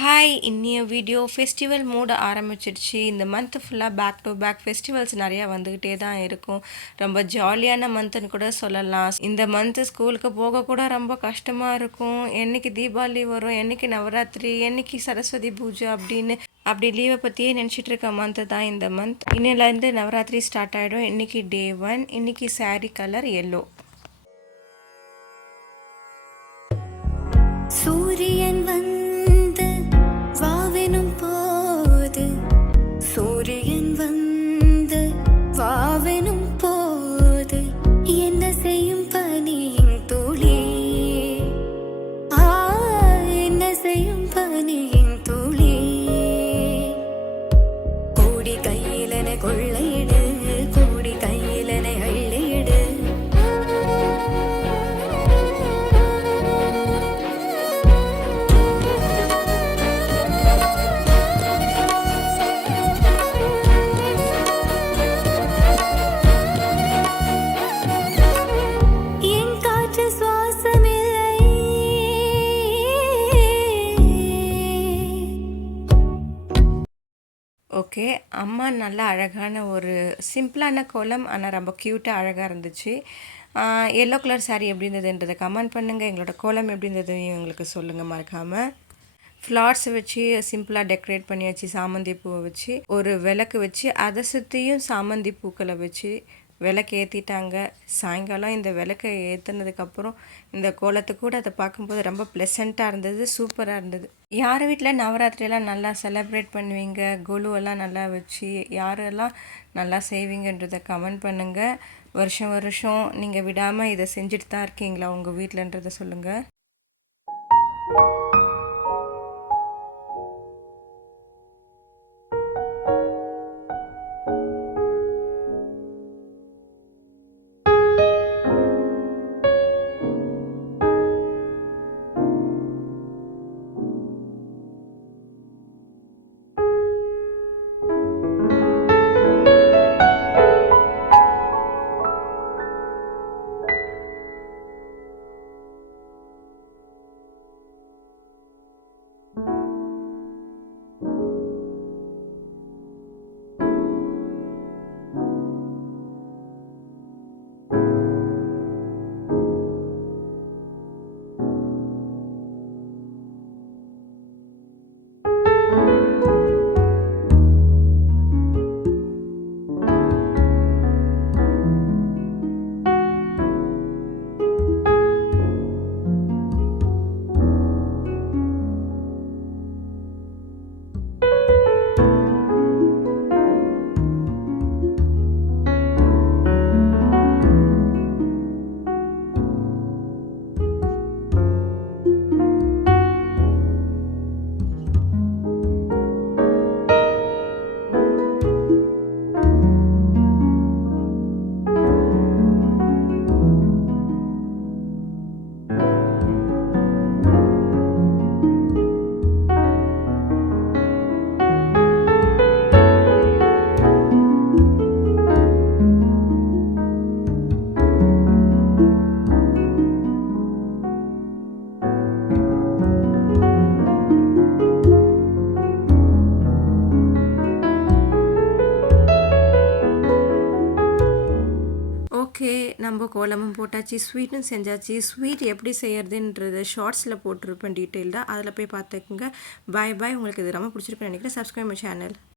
Hi! இன்னிய video festival mood ஆரம்பிச்சிடுச்சு. இந்த month ஃபுல்லா பேக் டு பேக் ஃபெஸ்டிவல்ஸ் நெறையா வந்துக்கிட்டே தான் இருக்கும். ரொம்ப ஜாலியான மந்த்துன்னு கூட சொல்லலாம். இந்த மந்த் ஸ்கூலுக்கு போக கூட ரொம்ப கஷ்டமா இருக்கும். என்னைக்கு தீபாவளி வரும்? என்னைக்கு நவராத்திரி? என்னைக்கு சரஸ்வதி பூஜை? அப்படி லீவ பத்தியே நெனச்சிட்டு இருக்க மந்த் தான் இந்த மந்த். இன்னையிலேருந்து நவராத்திரி ஸ்டார்ட் ஆயிடும். இன்னைக்கு டே 1. இன்னைக்கு சாரி கலர் எல்லோ. சூரியன் வந்து வாவெனும் போது சூரியன் வந்து வாவெனும் போது என்ன செய்யும் பனியின் துளி என்ன செய்யும் பனியின் துளி கோடி கையிலனை கொள்ளையிடு கோடி கையிலனை அள்ளிடு ஓகே. அம்மா நல்லா அழகான ஒரு சிம்பிளான கோலம். ஆனால் ரொம்ப க்யூட்டாக அழகாக இருந்துச்சு. எல்லோ கலர் சாரீ எப்படி இருந்ததுன்றதை கமெண்ட் பண்ணுங்கள். எங்களோட கோலம் எப்படி இருந்ததையும் எங்களுக்கு சொல்லுங்கள் மறக்காமல். ஃப்ளார்ஸ் வச்சு சிம்பிளாக டெக்கரேட் பண்ணியாச்சு. சாமந்தி பூவை வச்சு ஒரு விளக்கு வச்சு அதை சுற்றியும் சாமந்தி பூக்களை வச்சு விளக்கு ஏற்றிட்டாங்க. சாயங்காலம் இந்த விளக்கை ஏற்றுனதுக்கப்புறம் இந்த கோலத்தை கூட அதை பார்க்கும்போது ரொம்ப ப்ளசண்ட்டாக இருந்தது, சூப்பராக இருந்தது. யார் வீட்டில் நவராத்திரியெல்லாம் நல்லா செலப்ரேட் பண்ணுவீங்க, கொலுவெல்லாம் நல்லா வச்சு யாரெல்லாம் நல்லா செய்வீங்கன்றதை கமெண்ட் பண்ணுங்கள். வருஷம் வருஷம் நீங்கள் விடாமல் இதை செஞ்சுட்டு தான் இருக்கீங்களா உங்கள் வீட்டிலன்றதை சொல்லுங்கள். ஓகே, நம்ம கோலமும் போட்டாச்சு, ஸ்வீட்டும் செஞ்சாச்சு. ஸ்வீட் எப்படி செய்யறதுன்றது ஷார்ட்ஸில் போட்டிருப்பேன் டீட்டெயில்டாக, அதில் போய் பார்த்துக்குங்க. பாய் பாய். உங்களுக்கு இது ரொம்ப பிடிச்சிருக்குன்னு நினைக்கிறேன். Subscribe my channel.